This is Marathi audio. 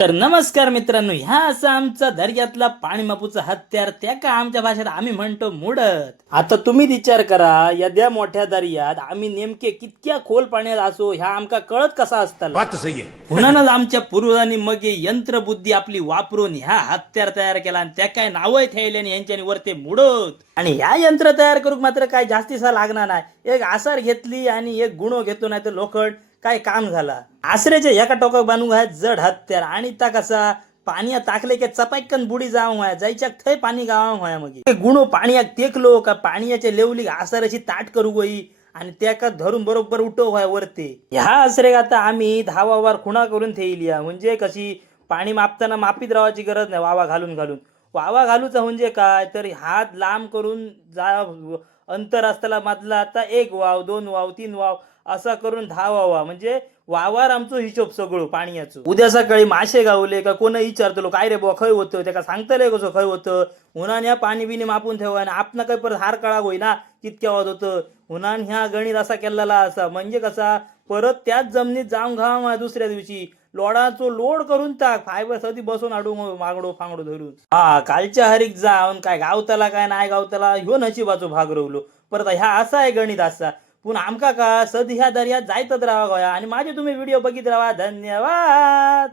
तर नमस्कार मित्रांनो, ह्या असा आमचा दर्यातला पाणी मापूचा हत्यार त्याका आमच्या भाषेत आम्ही म्हणतो मुडत. आता तुम्ही विचार करा, यद्या मोठ्या दर्यात आम्ही नेमके कितक्या खोल पाण्यात असो ह्या आमका कळत कसा असताना. बात तो सही है. म्हणूनच आमच्या पूर्वजांनी मग यंत्रबुद्धी आपली वापरून ह्या हत्यार तयार केला आणि त्या काय नावं ठेवल्याने यांच्यानी वरते मुडत. आणि ह्या यंत्र तयार करूक मात्र काय जास्तीसा लागणार नाही. एक आसार घेतली आणि एक गुणो घेतो, नाही तर लोखंड काय काम झाला. आसऱ्याच्या एका टोकाक बांधून आहे जड हत्यार आणि त्या कसा पाण्यात टाकले की चपाकन बुडी जावं व्हाय, जायच्या थंय पाणी गावा व्हाय. मग गुणो पाण्यात तेकलो का पाण्याच्या लेवली आसाराची ताट करू गई आणि त्याका धरून बरोबर उठव व्हाय वरते. ह्या आसरे आता आम्ही 10 वावर खुणा करून ठेवली, म्हणजे कशी पाणी मापताना मापीत राहायची गरज नाही. वावा घालून घालून वावा घालूचा म्हणजे काय तर हात लांब करून जा अंतर असताना मधला आता 1 वाव 2 वाव 3 वाव असा करून 10 वावा, म्हणजे वावर आमचो हिशोब सगळं पाण्याचं. उद्या सकाळी मासे गावले का कोण विचारतलो काय रे बुवा खय होतं, त्याका सांगतले कसं खय होतं. उन्हान ह्या पाणी बिणी मापून ठेवा आणि आपण काही परत हार कळा होई ना कितक्या वाद होतं. उन्हान ह्या गणित असा केलेला असा, म्हणजे कसा परत त्याच जमिनीत जाऊन घावा दुसऱ्या दिवशी लोडाचो लोड करून टाक फायबर सदी बसून आडू मागडो फांगडो धरून. कालच्या हरीक जाऊन काय गावताला काय नाही गावताला ह्यो नशिबाचो भाग रवलो. परत ह्या असा आहे गणित असा. पुन्हा आमका का सद ह्या दर्यात जायतच राहा आणि माझे तुम्ही व्हिडिओ बघित राहा. धन्यवाद.